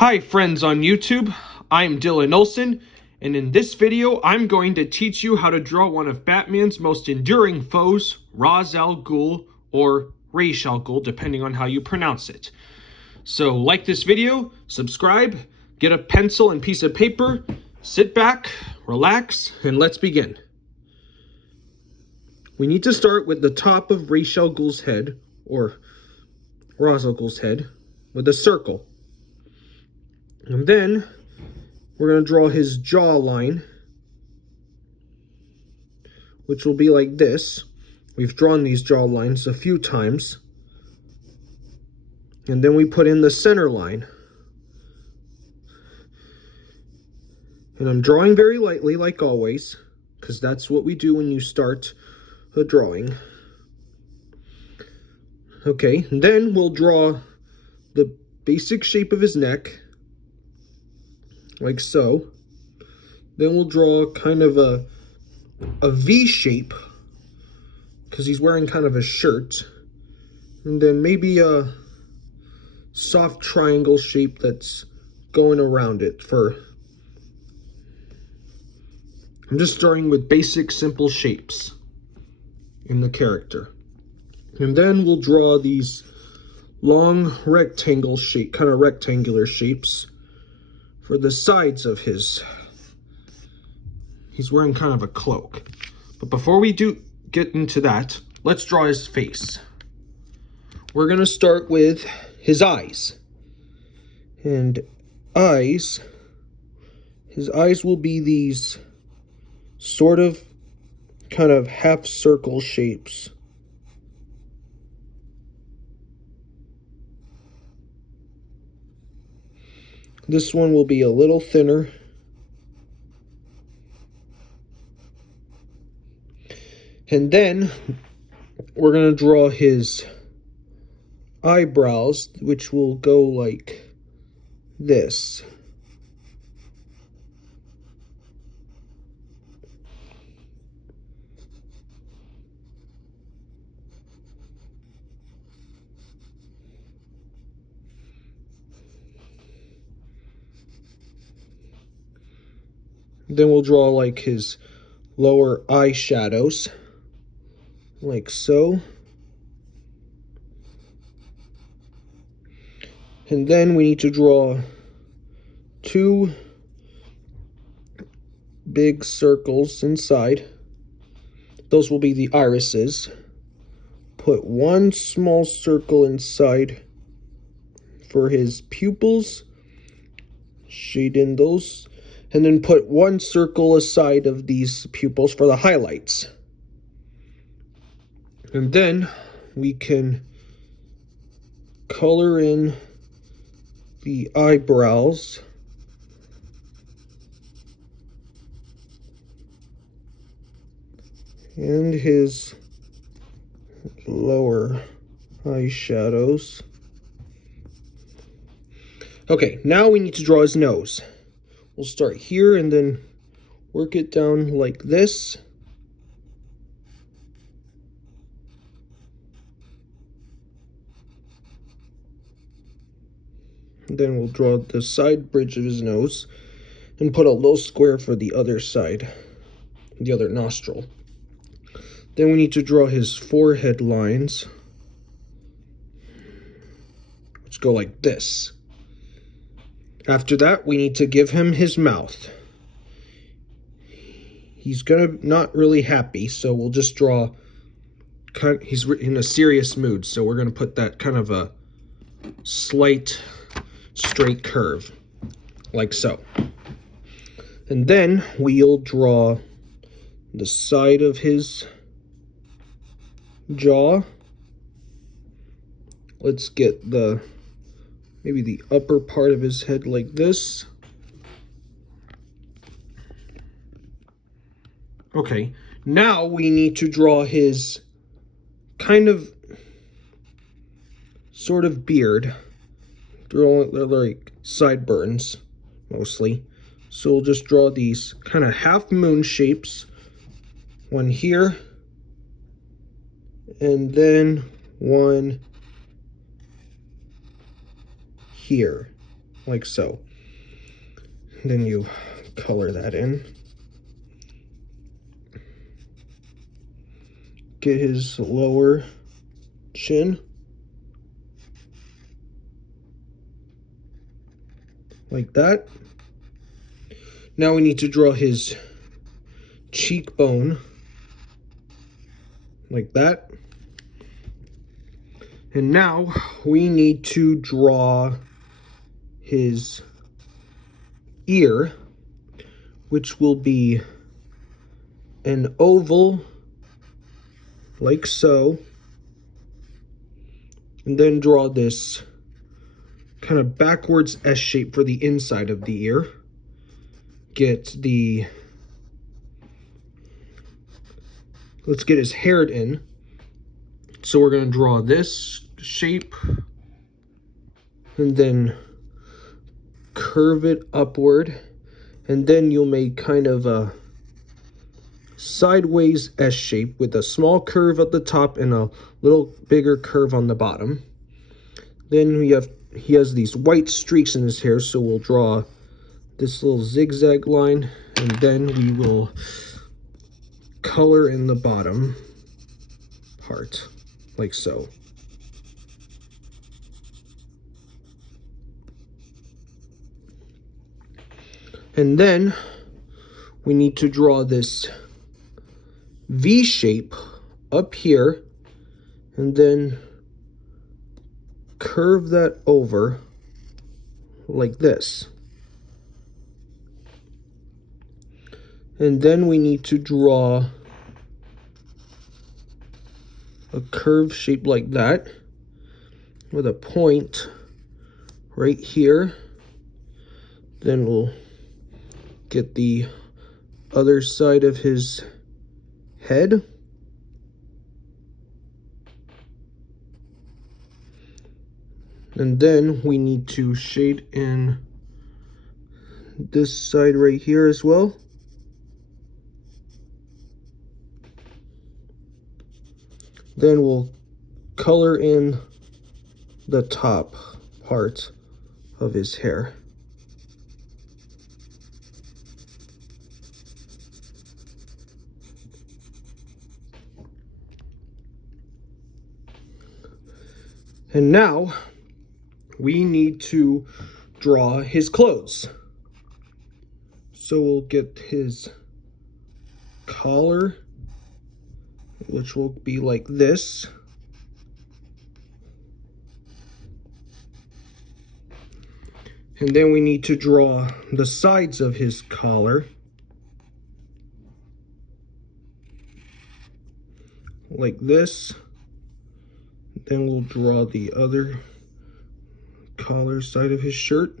Hi friends on YouTube, I'm Dylan Olson, and in this video I'm going to teach you how to draw one of Batman's most enduring foes, Ra's al Ghul, or Ra's al Ghul, depending on how you pronounce it. So like this video, subscribe, get a pencil and piece of paper, sit back, relax, and let's begin. We need to start with the top of Ra's al Ghul's head, or Ra's al Ghul's head, with a circle. And then we're going to draw his jawline, which will be like this. We've drawn these jaw lines a few times. And then we put in the center line. And I'm drawing very lightly, like always, because that's what we do when you start a drawing. Okay, and then we'll draw the basic shape of his neck, like so. Then we'll draw kind of a V shape, because he's wearing kind of a shirt. And then maybe a soft triangle shape that's going around it I'm just starting with basic, simple shapes in the character. And then we'll draw these long rectangle shape, kind of rectangular shapes for the sides of his. He's wearing kind of a cloak. But before we get into that, let's draw his face. We're going to start with his eyes. And his eyes will be these sort of kind of half circle shapes. This one will be a little thinner. And then we're going to draw his eyebrows, which will go like this. Then we'll draw like his lower eye shadows, like so. And then we need to draw two big circles inside. Those will be the irises. Put one small circle inside for his pupils. Shade in those. And then put one circle aside of these pupils for the highlights. And then we can color in the eyebrows. And his lower eyeshadows. Okay, now we need to draw his nose. We'll start here and then work it down like this. And then we'll draw the side bridge of his nose and put a little square for the other side, the other nostril. Then we need to draw his forehead lines, which go like this. After that, we need to give him his mouth. He's not really happy, so we'll just draw, he's in a serious mood, so we're gonna put that kind of a slight straight curve, like so. And then we'll draw the side of his jaw. Let's get maybe the upper part of his head like this. Okay, now we need to draw his kind of sort of beard. They're like sideburns mostly. So we'll just draw these kind of half moon shapes. One here, and then one here, like so. Then you color that in. Get his lower chin. Like that. Now we need to draw his cheekbone. Like that. And now we need to draw his ear, which will be an oval, like so. And then draw this kind of backwards S shape for the inside of the ear. Let's get his hair in. So we're going to draw this shape and then curve it upward, and then you'll make kind of a sideways S shape with a small curve at the top and a little bigger curve on the bottom. Then he has these white streaks in his hair, so we'll draw this little zigzag line, and then we will color in the bottom part, like so. And then we need to draw this V shape up here, and then curve that over like this. And then we need to draw a curved shape like that with a point right here. Then we'll get the other side of his head. And then we need to shade in this side right here as well. Then we'll color in the top part of his hair. And now we need to draw his clothes. So we'll get his collar, which will be like this. And then we need to draw the sides of his collar, like this. Then we'll draw the other collar side of his shirt.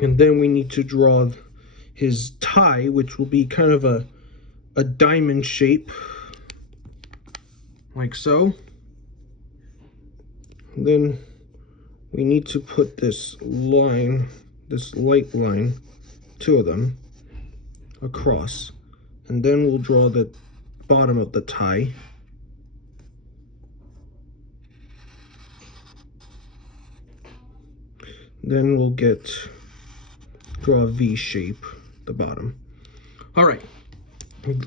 And then we need to draw his tie, which will be kind of a diamond shape, like so. And then we need to put this line, this light line, two of them, across. And then we'll draw the bottom of the tie. Then we'll draw a V shape at the bottom. All right,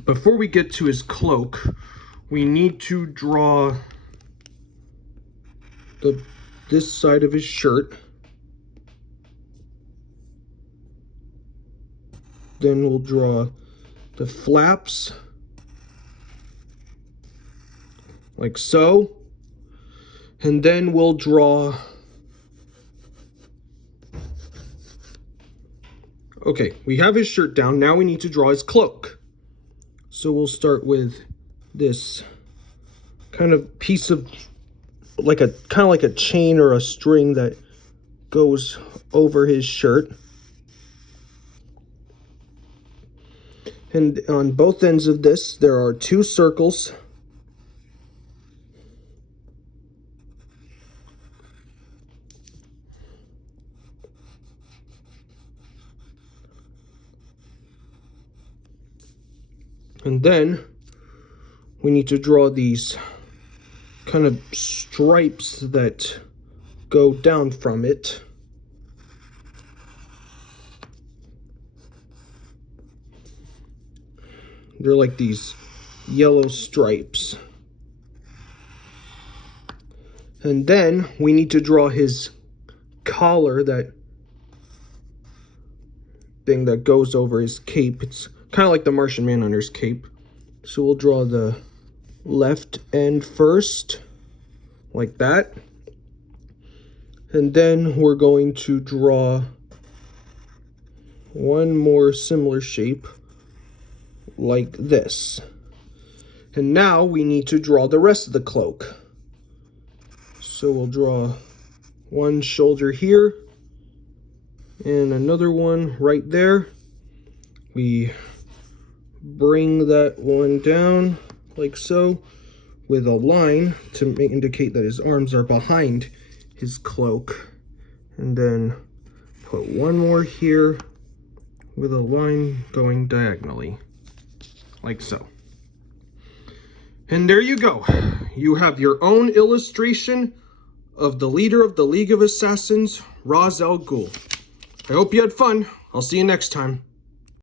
before we get to his cloak, we need to draw this side of his shirt. Then we'll draw the flaps, like so. And then we'll draw, okay, we have his shirt down. Now we need to draw his cloak. So we'll start with this kind of piece of like a chain or a string that goes over his shirt. And on both ends of this, there are two circles. And then we need to draw these kind of stripes that go down from it. They're like these yellow stripes. And then we need to draw his collar, that thing that goes over his cape. It's kind of like the Martian Manhunter's cape. So we'll draw the left end first, like that. And then we're going to draw one more similar shape, like this. And now we need to draw the rest of the cloak. So we'll draw one shoulder here and another one right there. We bring that one down like so with a line to indicate that his arms are behind his cloak. And then put one more here with a line going diagonally, like so. And there you go. You have your own illustration of the leader of the League of Assassins, Ra's al Ghul. I hope you had fun. I'll see you next time.